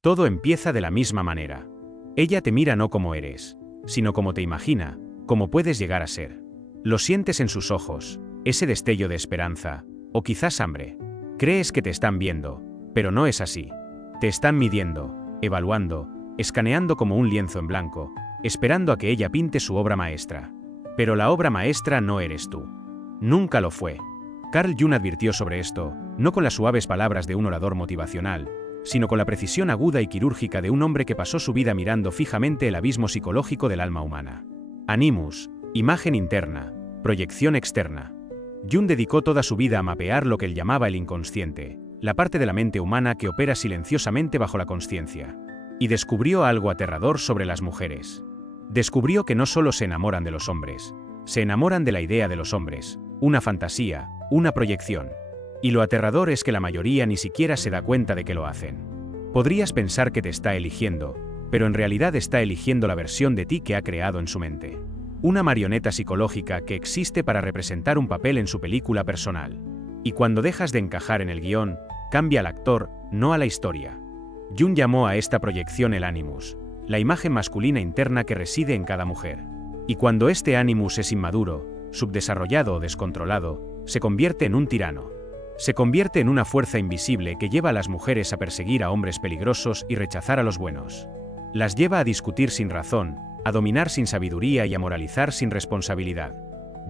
Todo empieza de la misma manera. Ella te mira no como eres, sino como te imagina, como puedes llegar a ser. Lo sientes en sus ojos, ese destello de esperanza, o quizás hambre. Crees que te están viendo, pero no es así. Te están midiendo, evaluando, escaneando como un lienzo en blanco, esperando a que ella pinte su obra maestra. Pero la obra maestra no eres tú. Nunca lo fue. Carl Jung advirtió sobre esto, no con las suaves palabras de un orador motivacional, sino con la precisión aguda y quirúrgica de un hombre que pasó su vida mirando fijamente el abismo psicológico del alma humana. Animus, imagen interna, proyección externa. Jung dedicó toda su vida a mapear lo que él llamaba el inconsciente, la parte de la mente humana que opera silenciosamente bajo la consciencia. Y descubrió algo aterrador sobre las mujeres. Descubrió que no solo se enamoran de los hombres, se enamoran de la idea de los hombres, una fantasía, una proyección. Y lo aterrador es que la mayoría ni siquiera se da cuenta de que lo hacen. Podrías pensar que te está eligiendo, pero en realidad está eligiendo la versión de ti que ha creado en su mente. Una marioneta psicológica que existe para representar un papel en su película personal. Y cuando dejas de encajar en el guión, cambia al actor, no a la historia. Jung llamó a esta proyección el animus, la imagen masculina interna que reside en cada mujer. Y cuando este animus es inmaduro, subdesarrollado o descontrolado, se convierte en un tirano. Se convierte en una fuerza invisible que lleva a las mujeres a perseguir a hombres peligrosos y rechazar a los buenos. Las lleva a discutir sin razón, a dominar sin sabiduría y a moralizar sin responsabilidad.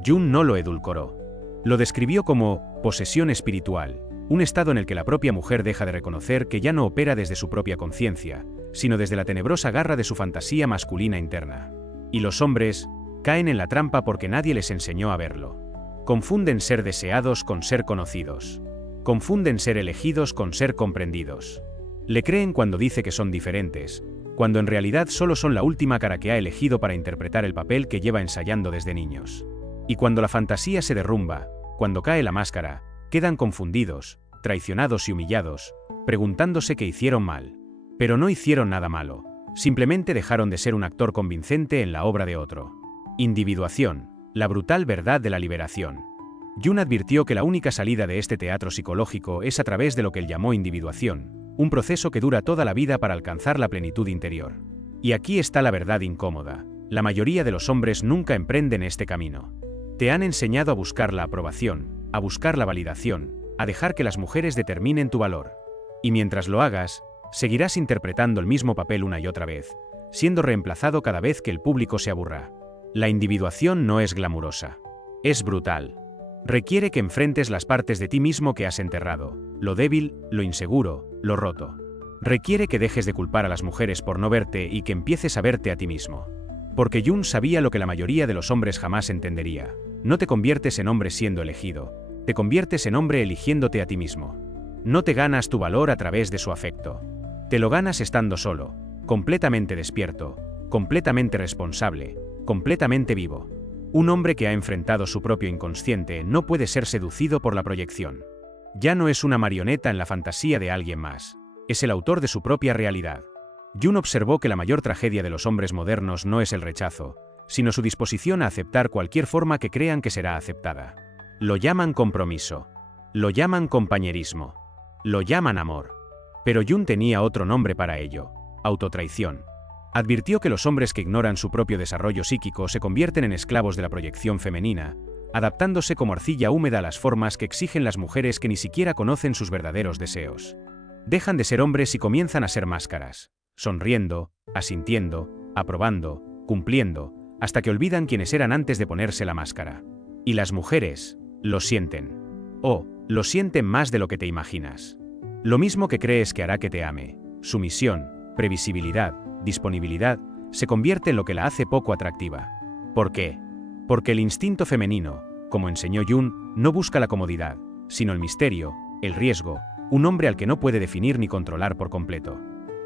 Jung no lo edulcoró. Lo describió como posesión espiritual, un estado en el que la propia mujer deja de reconocer que ya no opera desde su propia conciencia, sino desde la tenebrosa garra de su fantasía masculina interna. Y los hombres caen en la trampa porque nadie les enseñó a verlo. Confunden ser deseados con ser conocidos. Confunden ser elegidos con ser comprendidos. Le creen cuando dice que son diferentes, cuando en realidad solo son la última cara que ha elegido para interpretar el papel que lleva ensayando desde niños. Y cuando la fantasía se derrumba, cuando cae la máscara, quedan confundidos, traicionados y humillados, preguntándose qué hicieron mal. Pero no hicieron nada malo, simplemente dejaron de ser un actor convincente en la obra de otro. Individuación, la brutal verdad de la liberación. Jung advirtió que la única salida de este teatro psicológico es a través de lo que él llamó individuación, un proceso que dura toda la vida para alcanzar la plenitud interior. Y aquí está la verdad incómoda: la mayoría de los hombres nunca emprenden este camino. Te han enseñado a buscar la aprobación, a buscar la validación, a dejar que las mujeres determinen tu valor. Y mientras lo hagas, seguirás interpretando el mismo papel una y otra vez, siendo reemplazado cada vez que el público se aburra. La individuación no es glamurosa. Es brutal. Requiere que enfrentes las partes de ti mismo que has enterrado, lo débil, lo inseguro, lo roto. Requiere que dejes de culpar a las mujeres por no verte y que empieces a verte a ti mismo. Porque Jung sabía lo que la mayoría de los hombres jamás entendería. No te conviertes en hombre siendo elegido, te conviertes en hombre eligiéndote a ti mismo. No te ganas tu valor a través de su afecto. Te lo ganas estando solo, completamente despierto, completamente responsable, completamente vivo. Un hombre que ha enfrentado su propio inconsciente no puede ser seducido por la proyección. Ya no es una marioneta en la fantasía de alguien más, es el autor de su propia realidad. Jung observó que la mayor tragedia de los hombres modernos no es el rechazo, sino su disposición a aceptar cualquier forma que crean que será aceptada. Lo llaman compromiso, lo llaman compañerismo, lo llaman amor. Pero Jung tenía otro nombre para ello: autotraición. Advirtió que los hombres que ignoran su propio desarrollo psíquico se convierten en esclavos de la proyección femenina, adaptándose como arcilla húmeda a las formas que exigen las mujeres que ni siquiera conocen sus verdaderos deseos. Dejan de ser hombres y comienzan a ser máscaras, sonriendo, asintiendo, aprobando, cumpliendo, hasta que olvidan quiénes eran antes de ponerse la máscara. Y las mujeres lo sienten. Oh, lo sienten más de lo que te imaginas. Lo mismo que crees que hará que te ame, sumisión, previsibilidad, disponibilidad, se convierte en lo que la hace poco atractiva. ¿Por qué? Porque el instinto femenino, como enseñó Jung, no busca la comodidad, sino el misterio, el riesgo, un hombre al que no puede definir ni controlar por completo.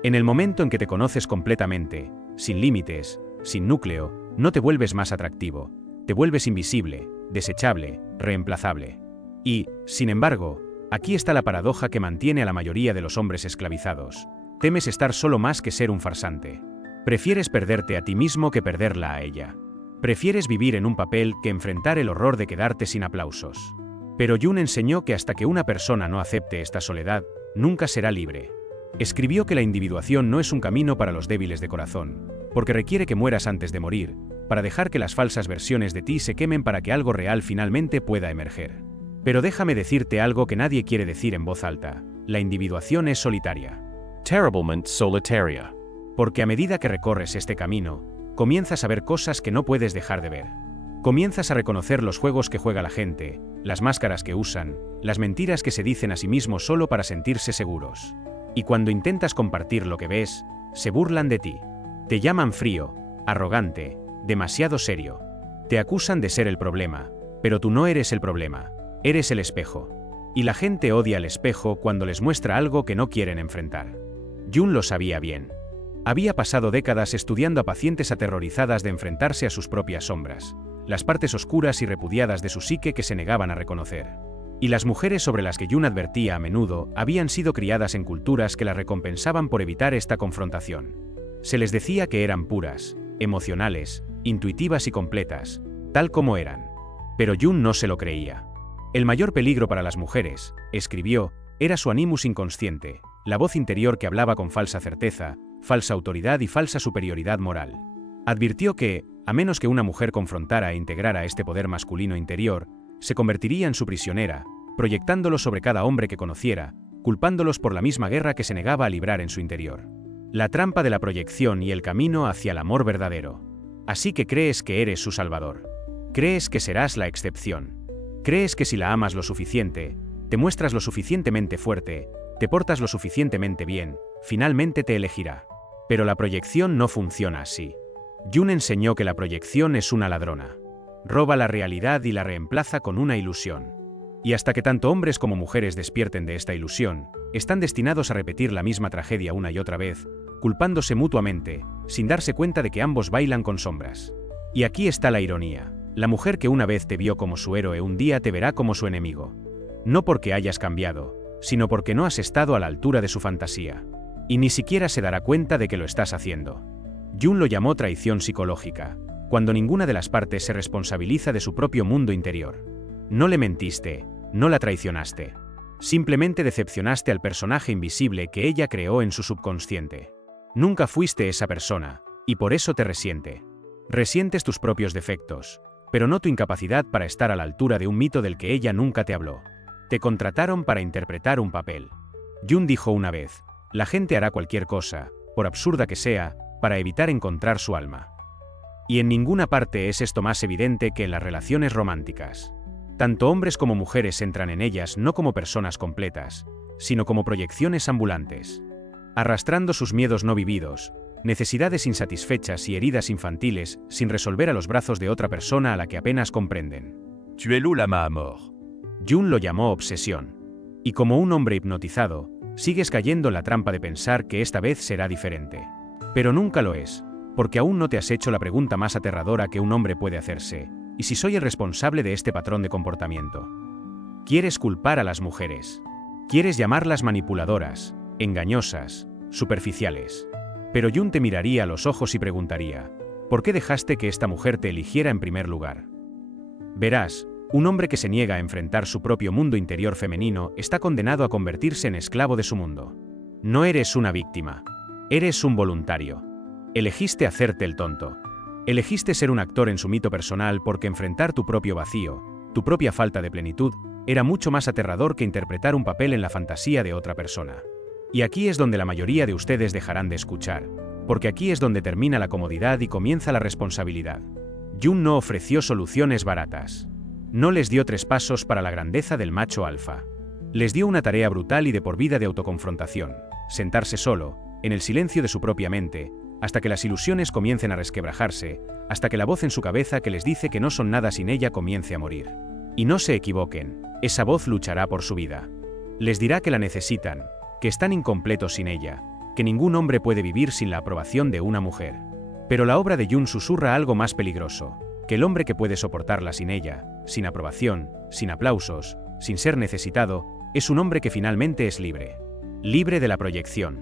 En el momento en que te conoces completamente, sin límites, sin núcleo, no te vuelves más atractivo, te vuelves invisible, desechable, reemplazable. Y, sin embargo, aquí está la paradoja que mantiene a la mayoría de los hombres esclavizados. Temes estar solo más que ser un farsante. Prefieres perderte a ti mismo que perderla a ella. Prefieres vivir en un papel que enfrentar el horror de quedarte sin aplausos. Pero Jung enseñó que hasta que una persona no acepte esta soledad, nunca será libre. Escribió que la individuación no es un camino para los débiles de corazón, porque requiere que mueras antes de morir, para dejar que las falsas versiones de ti se quemen para que algo real finalmente pueda emerger. Pero déjame decirte algo que nadie quiere decir en voz alta: la individuación es solitaria. Terriblement solitaria. Porque a medida que recorres este camino, comienzas a ver cosas que no puedes dejar de ver. Comienzas a reconocer los juegos que juega la gente, las máscaras que usan, las mentiras que se dicen a sí mismos solo para sentirse seguros. Y cuando intentas compartir lo que ves, se burlan de ti. Te llaman frío, arrogante, demasiado serio. Te acusan de ser el problema, pero tú no eres el problema, eres el espejo. Y la gente odia al espejo cuando les muestra algo que no quieren enfrentar. Jung lo sabía bien. Había pasado décadas estudiando a pacientes aterrorizadas de enfrentarse a sus propias sombras, las partes oscuras y repudiadas de su psique que se negaban a reconocer. Y las mujeres sobre las que Jung advertía a menudo habían sido criadas en culturas que las recompensaban por evitar esta confrontación. Se les decía que eran puras, emocionales, intuitivas y completas, tal como eran. Pero Jung no se lo creía. El mayor peligro para las mujeres, escribió, era su animus inconsciente, la voz interior que hablaba con falsa certeza, falsa autoridad y falsa superioridad moral. Advirtió que, a menos que una mujer confrontara e integrara este poder masculino interior, se convertiría en su prisionera, proyectándolo sobre cada hombre que conociera, culpándolos por la misma guerra que se negaba a librar en su interior. La trampa de la proyección y el camino hacia el amor verdadero. Así que crees que eres su salvador. Crees que serás la excepción. Crees que si la amas lo suficiente, te muestras lo suficientemente fuerte, te portas lo suficientemente bien, finalmente te elegirá. Pero la proyección no funciona así. Jung enseñó que la proyección es una ladrona. Roba la realidad y la reemplaza con una ilusión. Y hasta que tanto hombres como mujeres despierten de esta ilusión, están destinados a repetir la misma tragedia una y otra vez, culpándose mutuamente, sin darse cuenta de que ambos bailan con sombras. Y aquí está la ironía. La mujer que una vez te vio como su héroe un día te verá como su enemigo. No porque hayas cambiado, sino porque no has estado a la altura de su fantasía. Y ni siquiera se dará cuenta de que lo estás haciendo. Jung lo llamó traición psicológica, cuando ninguna de las partes se responsabiliza de su propio mundo interior. No le mentiste, no la traicionaste. Simplemente decepcionaste al personaje invisible que ella creó en su subconsciente. Nunca fuiste esa persona, y por eso te resiente. Resientes tus propios defectos, pero no tu incapacidad para estar a la altura de un mito del que ella nunca te habló. Te contrataron para interpretar un papel. Jung dijo una vez, la gente hará cualquier cosa, por absurda que sea, para evitar encontrar su alma. Y en ninguna parte es esto más evidente que en las relaciones románticas. Tanto hombres como mujeres entran en ellas no como personas completas, sino como proyecciones ambulantes. Arrastrando sus miedos no vividos, necesidades insatisfechas y heridas infantiles sin resolver a los brazos de otra persona a la que apenas comprenden. Tuez-le la main à mort. Jung lo llamó obsesión. Y como un hombre hipnotizado, sigues cayendo en la trampa de pensar que esta vez será diferente. Pero nunca lo es, porque aún no te has hecho la pregunta más aterradora que un hombre puede hacerse: ¿y si soy el responsable de este patrón de comportamiento? Quieres culpar a las mujeres. Quieres llamarlas manipuladoras, engañosas, superficiales. Pero Jung te miraría a los ojos y preguntaría, ¿por qué dejaste que esta mujer te eligiera en primer lugar? Verás, un hombre que se niega a enfrentar su propio mundo interior femenino está condenado a convertirse en esclavo de su mundo. No eres una víctima. Eres un voluntario. Elegiste hacerte el tonto. Elegiste ser un actor en su mito personal porque enfrentar tu propio vacío, tu propia falta de plenitud, era mucho más aterrador que interpretar un papel en la fantasía de otra persona. Y aquí es donde la mayoría de ustedes dejarán de escuchar, porque aquí es donde termina la comodidad y comienza la responsabilidad. Jung no ofreció soluciones baratas. No les dio 3 pasos para la grandeza del macho alfa. Les dio una tarea brutal y de por vida de autoconfrontación: sentarse solo, en el silencio de su propia mente, hasta que las ilusiones comiencen a resquebrajarse, hasta que la voz en su cabeza que les dice que no son nada sin ella comience a morir. Y no se equivoquen, esa voz luchará por su vida. Les dirá que la necesitan, que están incompletos sin ella, que ningún hombre puede vivir sin la aprobación de una mujer. Pero la obra de Jung susurra algo más peligroso: que el hombre que puede soportarla sin ella, sin aprobación, sin aplausos, sin ser necesitado, es un hombre que finalmente es libre. Libre de la proyección.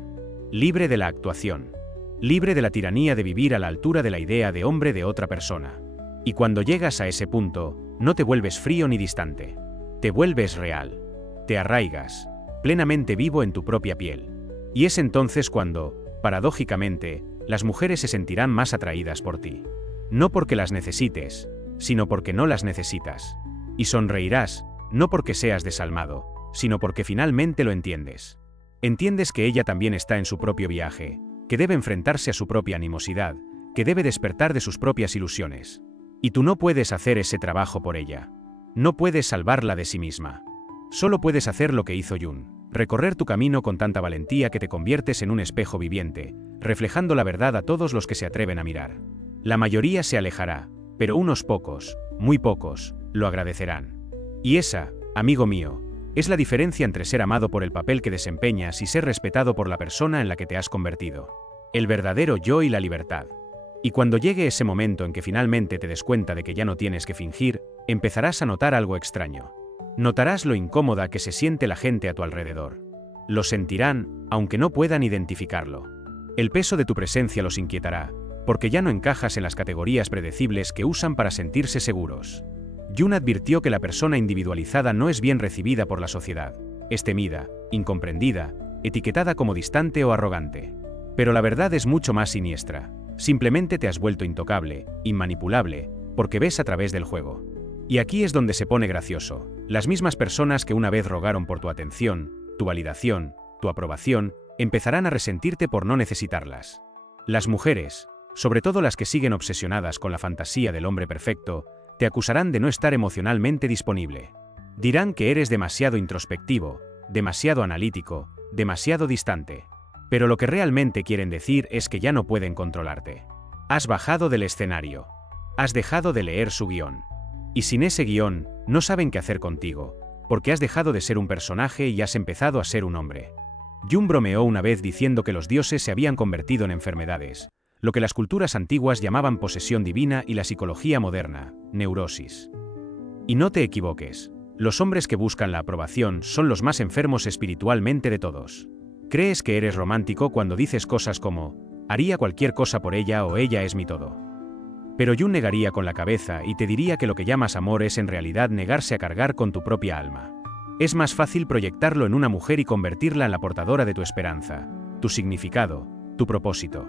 Libre de la actuación. Libre de la tiranía de vivir a la altura de la idea de hombre de otra persona. Y cuando llegas a ese punto, no te vuelves frío ni distante. Te vuelves real. Te arraigas, plenamente vivo en tu propia piel. Y es entonces cuando, paradójicamente, las mujeres se sentirán más atraídas por ti. No porque las necesites, sino porque no las necesitas. Y sonreirás, no porque seas desalmado, sino porque finalmente lo entiendes. Entiendes que ella también está en su propio viaje, que debe enfrentarse a su propia animosidad, que debe despertar de sus propias ilusiones. Y tú no puedes hacer ese trabajo por ella. No puedes salvarla de sí misma. Solo puedes hacer lo que hizo Jung, recorrer tu camino con tanta valentía que te conviertes en un espejo viviente, reflejando la verdad a todos los que se atreven a mirar. La mayoría se alejará, pero unos pocos, muy pocos, lo agradecerán. Y esa, amigo mío, es la diferencia entre ser amado por el papel que desempeñas y ser respetado por la persona en la que te has convertido. El verdadero yo y la libertad. Y cuando llegue ese momento en que finalmente te des cuenta de que ya no tienes que fingir, empezarás a notar algo extraño. Notarás lo incómoda que se siente la gente a tu alrededor. Lo sentirán, aunque no puedan identificarlo. El peso de tu presencia los inquietará, porque ya no encajas en las categorías predecibles que usan para sentirse seguros. Jung advirtió que la persona individualizada no es bien recibida por la sociedad, es temida, incomprendida, etiquetada como distante o arrogante. Pero la verdad es mucho más siniestra. Simplemente te has vuelto intocable, inmanipulable, porque ves a través del juego. Y aquí es donde se pone gracioso. Las mismas personas que una vez rogaron por tu atención, tu validación, tu aprobación, empezarán a resentirte por no necesitarlas. Las mujeres, sobre todo las que siguen obsesionadas con la fantasía del hombre perfecto, te acusarán de no estar emocionalmente disponible. Dirán que eres demasiado introspectivo, demasiado analítico, demasiado distante. Pero lo que realmente quieren decir es que ya no pueden controlarte. Has bajado del escenario. Has dejado de leer su guión. Y sin ese guión, no saben qué hacer contigo, porque has dejado de ser un personaje y has empezado a ser un hombre. Jung bromeó una vez diciendo que los dioses se habían convertido en enfermedades, lo que las culturas antiguas llamaban posesión divina y la psicología moderna, neurosis. Y no te equivoques, los hombres que buscan la aprobación son los más enfermos espiritualmente de todos. Crees que eres romántico cuando dices cosas como, haría cualquier cosa por ella o ella es mi todo. Pero Jung negaría con la cabeza y te diría que lo que llamas amor es en realidad negarse a cargar con tu propia alma. Es más fácil proyectarlo en una mujer y convertirla en la portadora de tu esperanza, tu significado, tu propósito.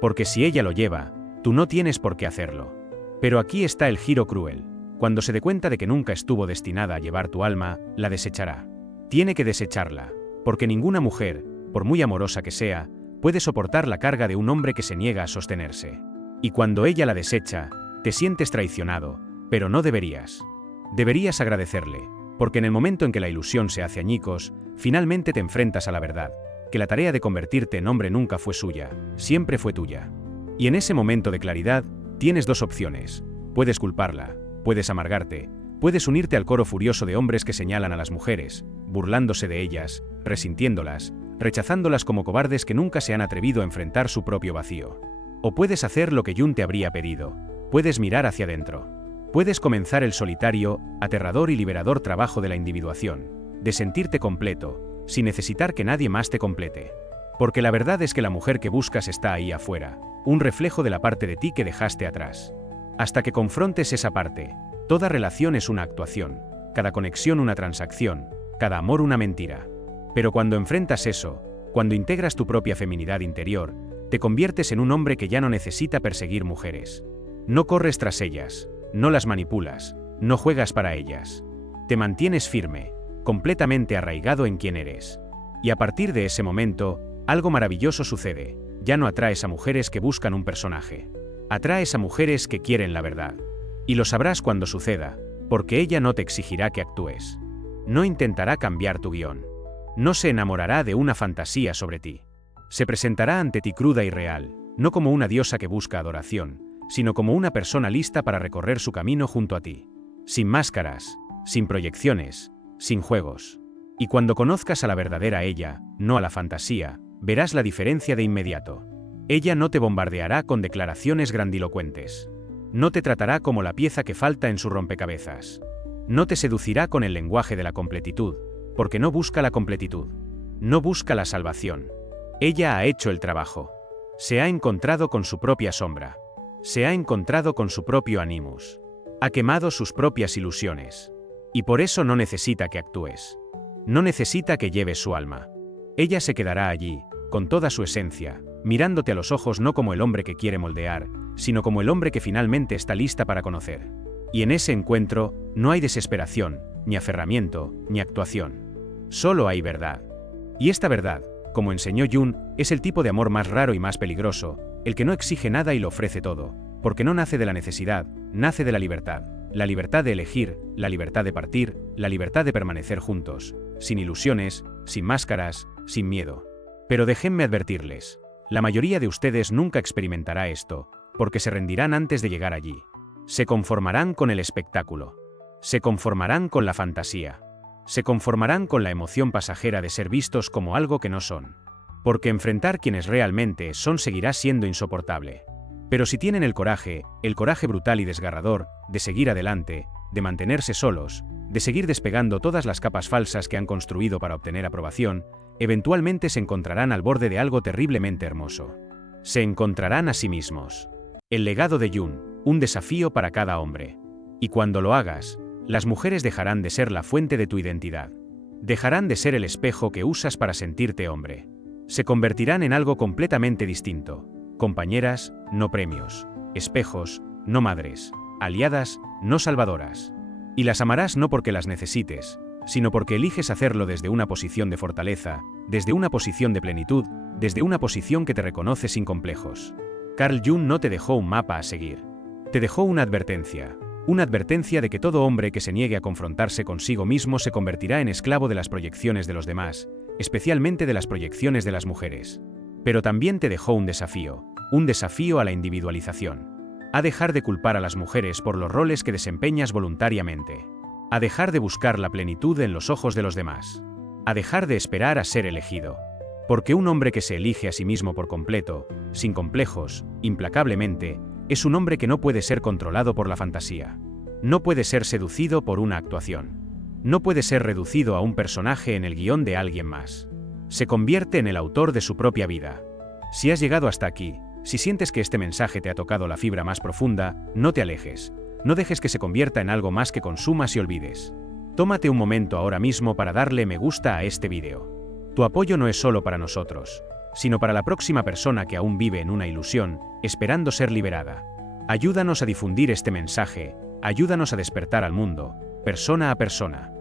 Porque si ella lo lleva, tú no tienes por qué hacerlo. Pero aquí está el giro cruel. Cuando se dé cuenta de que nunca estuvo destinada a llevar tu alma, la desechará. Tiene que desecharla, porque ninguna mujer, por muy amorosa que sea, puede soportar la carga de un hombre que se niega a sostenerse. Y cuando ella la desecha, te sientes traicionado, pero no deberías. Deberías agradecerle, porque en el momento en que la ilusión se hace añicos, finalmente te enfrentas a la verdad, que la tarea de convertirte en hombre nunca fue suya, siempre fue tuya. Y en ese momento de claridad, tienes dos opciones. Puedes culparla, puedes amargarte, puedes unirte al coro furioso de hombres que señalan a las mujeres, burlándose de ellas, resintiéndolas, rechazándolas como cobardes que nunca se han atrevido a enfrentar su propio vacío. O puedes hacer lo que Jung te habría pedido, puedes mirar hacia adentro. Puedes comenzar el solitario, aterrador y liberador trabajo de la individuación, de sentirte completo, sin necesitar que nadie más te complete. Porque la verdad es que la mujer que buscas está ahí afuera, un reflejo de la parte de ti que dejaste atrás. Hasta que confrontes esa parte, toda relación es una actuación, cada conexión una transacción, cada amor una mentira. Pero cuando enfrentas eso, cuando integras tu propia feminidad interior, te conviertes en un hombre que ya no necesita perseguir mujeres. No corres tras ellas, no las manipulas, no juegas para ellas. Te mantienes firme, completamente arraigado en quién eres. Y a partir de ese momento, algo maravilloso sucede. Ya no atraes a mujeres que buscan un personaje. Atraes a mujeres que quieren la verdad. Y lo sabrás cuando suceda, porque ella no te exigirá que actúes. No intentará cambiar tu guión. No se enamorará de una fantasía sobre ti. Se presentará ante ti cruda y real, no como una diosa que busca adoración, sino como una persona lista para recorrer su camino junto a ti. Sin máscaras, sin proyecciones, sin juegos. Y cuando conozcas a la verdadera ella, no a la fantasía, verás la diferencia de inmediato. Ella no te bombardeará con declaraciones grandilocuentes. No te tratará como la pieza que falta en su rompecabezas. No te seducirá con el lenguaje de la completitud, porque no busca la completitud. No busca la salvación. Ella ha hecho el trabajo. Se ha encontrado con su propia sombra. Se ha encontrado con su propio animus. Ha quemado sus propias ilusiones. Y por eso no necesita que actúes. No necesita que lleves su alma. Ella se quedará allí, con toda su esencia, mirándote a los ojos no como el hombre que quiere moldear, sino como el hombre que finalmente está lista para conocer. Y en ese encuentro, no hay desesperación, ni aferramiento, ni actuación. Solo hay verdad. Y esta verdad, como enseñó Jung, es el tipo de amor más raro y más peligroso, el que no exige nada y lo ofrece todo, porque no nace de la necesidad, nace de la libertad de elegir, la libertad de partir, la libertad de permanecer juntos, sin ilusiones, sin máscaras, sin miedo. Pero déjenme advertirles, la mayoría de ustedes nunca experimentará esto, porque se rendirán antes de llegar allí. Se conformarán con el espectáculo. Se conformarán con la fantasía. Se conformarán con la emoción pasajera de ser vistos como algo que no son. Porque enfrentar quienes realmente son seguirá siendo insoportable. Pero si tienen el coraje brutal y desgarrador, de seguir adelante, de mantenerse solos, de seguir despegando todas las capas falsas que han construido para obtener aprobación, eventualmente se encontrarán al borde de algo terriblemente hermoso. Se encontrarán a sí mismos. El legado de Jung, un desafío para cada hombre. Y cuando lo hagas, las mujeres dejarán de ser la fuente de tu identidad. Dejarán de ser el espejo que usas para sentirte hombre. Se convertirán en algo completamente distinto. Compañeras, no premios. Espejos, no madres. Aliadas, no salvadoras. Y las amarás no porque las necesites, sino porque eliges hacerlo desde una posición de fortaleza, desde una posición de plenitud, desde una posición que te reconoce sin complejos. Carl Jung no te dejó un mapa a seguir. Te dejó una advertencia de que todo hombre que se niegue a confrontarse consigo mismo se convertirá en esclavo de las proyecciones de los demás, especialmente de las proyecciones de las mujeres. Pero también te dejó un desafío a la individualización. A dejar de culpar a las mujeres por los roles que desempeñas voluntariamente. A dejar de buscar la plenitud en los ojos de los demás. A dejar de esperar a ser elegido. Porque un hombre que se elige a sí mismo por completo, sin complejos, implacablemente, es un hombre que no puede ser controlado por la fantasía. No puede ser seducido por una actuación. No puede ser reducido a un personaje en el guión de alguien más. Se convierte en el autor de su propia vida. Si has llegado hasta aquí, si sientes que este mensaje te ha tocado la fibra más profunda, no te alejes. No dejes que se convierta en algo más que consumas y olvides. Tómate un momento ahora mismo para darle me gusta a este vídeo. Tu apoyo no es solo para nosotros, sino para la próxima persona que aún vive en una ilusión, esperando ser liberada. Ayúdanos a difundir este mensaje, ayúdanos a despertar al mundo, persona a persona.